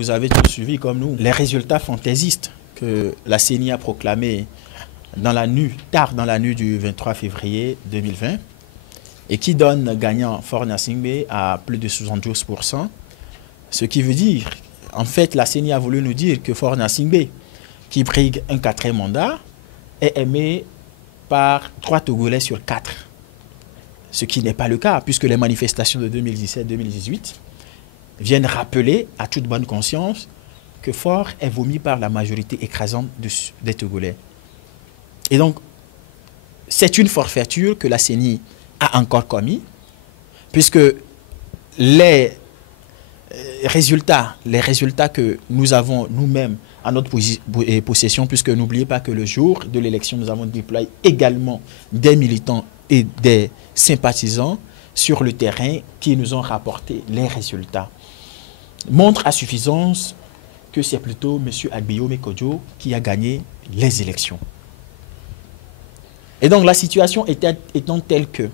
Vous avez tous suivi comme nous les résultats fantaisistes que la CENI a proclamés tard dans la nuit du 23 février 2020 et qui donne gagnant Faure Gnassingbé à plus de 72%. Ce qui veut dire, en fait, la CENI a voulu nous dire que Faure Gnassingbé, qui brigue un 4e mandat, est aimé par 3 Togolais sur 4. Ce qui n'est pas le cas, puisque les manifestations de 2017-2018 viennent rappeler à toute bonne conscience que Faure est vomi par la majorité écrasante des Togolais. Et donc, c'est une forfaiture que la CENI a encore commis, puisque les résultats que nous avons nous-mêmes à notre possession, puisque n'oubliez pas que le jour de l'élection, nous avons déployé également des militants et des sympathisants sur le terrain qui nous ont rapporté les résultats, montre à suffisance que c'est plutôt M. Agbeyome Kodjo qui a gagné les élections. Et donc la situation étant telle que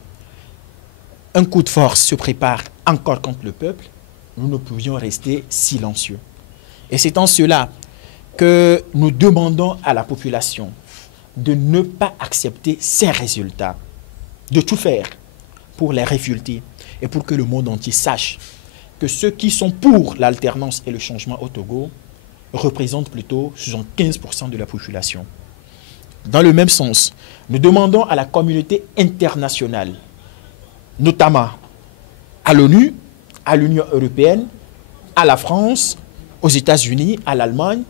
un coup de force se prépare encore contre le peuple, nous ne pouvions rester silencieux. Et c'est en cela que nous demandons à la population de ne pas accepter ces résultats, de tout faire pour les réfuter et pour que le monde entier sache que ceux qui sont pour l'alternance et le changement au Togo représentent plutôt 75% de la population. Dans le même sens, nous demandons à la communauté internationale, notamment à l'ONU, à l'Union européenne, à la France, aux États-Unis, à l'Allemagne,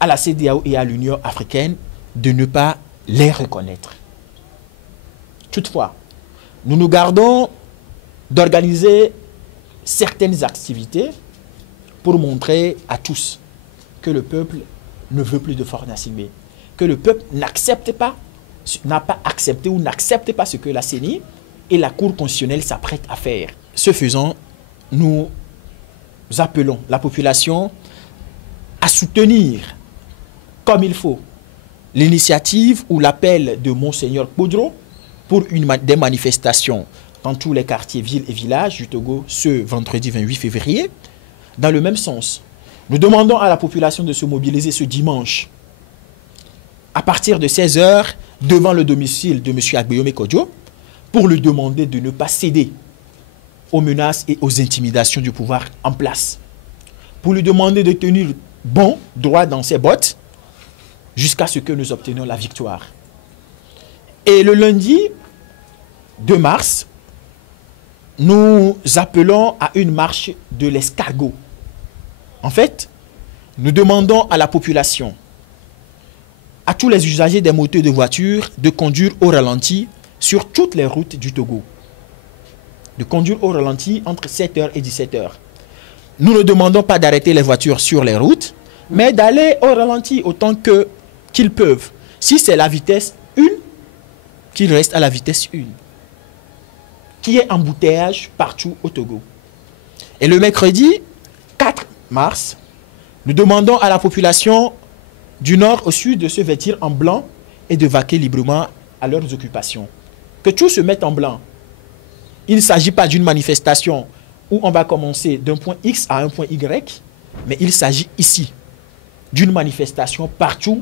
à la CEDEAO et à l'Union africaine, de ne pas les reconnaître. Toutefois, nous nous gardons d'organiser certaines activités pour montrer à tous que le peuple ne veut plus de Faure Gnassingbé, que le peuple n'a pas accepté ou n'accepte pas ce que la CENI et la Cour constitutionnelle s'apprêtent à faire. Ce faisant, nous appelons la population à soutenir comme il faut l'initiative ou l'appel de Monseigneur Kpodro pour des manifestations dans tous les quartiers, villes et villages du Togo ce vendredi 28 février. Dans le même sens, nous demandons à la population de se mobiliser ce dimanche à partir de 16 h devant le domicile de M. Agbeyome Kodjo pour lui demander de ne pas céder aux menaces et aux intimidations du pouvoir en place, pour lui demander de tenir bon, droit dans ses bottes jusqu'à ce que nous obtenions la victoire. Et le lundi 2 mars, nous appelons à une marche de l'escargot. En fait, nous demandons à la population, à tous les usagers des moteurs de voiture, de conduire au ralenti sur toutes les routes du Togo. De conduire au ralenti entre 7 h et 17 h. Nous ne demandons pas d'arrêter les voitures sur les routes, mais d'aller au ralenti autant qu'ils peuvent. Si c'est la vitesse 1, qu'ils restent à la vitesse 1. Qu'il y ait embouteillage partout au Togo. Et le mercredi 4 mars, nous demandons à la population du nord au sud de se vêtir en blanc et de vaquer librement à leurs occupations. Que tout se mette en blanc. Il ne s'agit pas d'une manifestation où on va commencer d'un point X à un point Y, mais il s'agit ici d'une manifestation partout